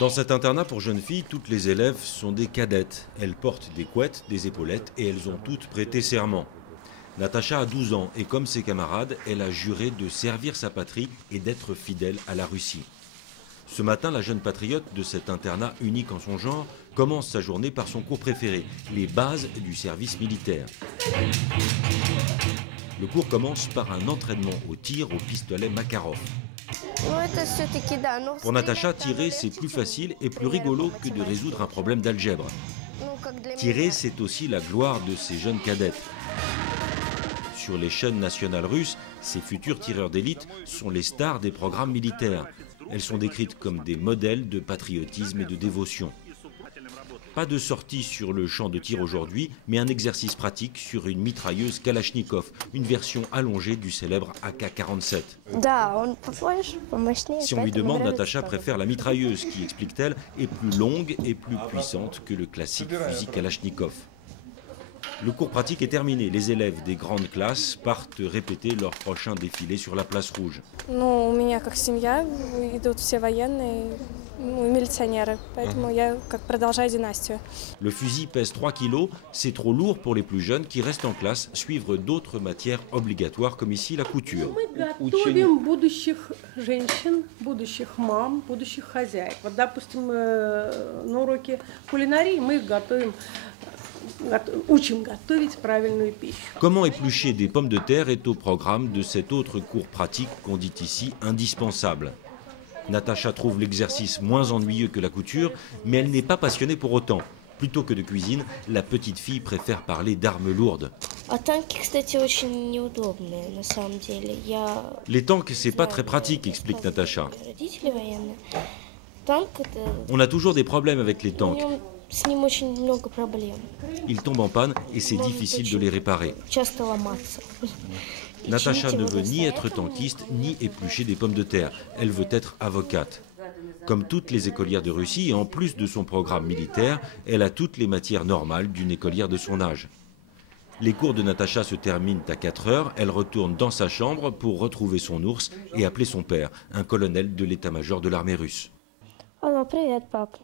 Dans cet internat pour jeunes filles, toutes les élèves sont des cadettes. Elles portent des couettes, des épaulettes et elles ont toutes prêté serment. Natacha a 12 ans et comme ses camarades, elle a juré de servir sa patrie et d'être fidèle à la Russie. Ce matin, la jeune patriote de cet internat unique en son genre commence sa journée par son cours préféré, les bases du service militaire. Le cours commence par un entraînement au tir au pistolet Makarov. Pour Natacha, tirer c'est plus facile et plus rigolo que de résoudre un problème d'algèbre. Tirer, c'est aussi la gloire de ces jeunes cadettes. Sur les chaînes nationales russes, ces futurs tireurs d'élite sont les stars des programmes militaires. Elles sont décrites comme des modèles de patriotisme et de dévotion. Pas de sortie sur le champ de tir aujourd'hui, mais un exercice pratique sur une mitrailleuse Kalachnikov, une version allongée du célèbre AK-47. Si on lui demande, Natacha préfère la mitrailleuse qui, explique-t-elle, est plus longue et plus puissante que le classique fusil Kalachnikov. Le cours pratique est terminé. Les élèves des grandes classes partent répéter leur prochain défilé sur la place rouge. Le fusil pèse 3 kilos, c'est trop lourd pour les plus jeunes qui restent en classe, suivre d'autres matières obligatoires comme ici la couture. Comment éplucher des pommes de terre est au programme de cet autre cours pratique qu'on dit ici indispensable. Natacha trouve l'exercice moins ennuyeux que la couture, mais elle n'est pas passionnée pour autant. Plutôt que de cuisine, la petite fille préfère parler d'armes lourdes. Les tanks, c'est pas très pratique, explique Natacha. On a toujours des problèmes avec les tanks. Ils tombent en panne et c'est difficile de les réparer. Natacha ne veut ni être tankiste, ni éplucher des pommes de terre. Elle veut être avocate. Comme toutes les écolières de Russie, et en plus de son programme militaire, elle a toutes les matières normales d'une écolière de son âge. Les cours de Natacha se terminent à 4 heures. Elle retourne dans sa chambre pour retrouver son ours et appeler son père, un colonel de l'état-major de l'armée russe. Алло, привет, пап.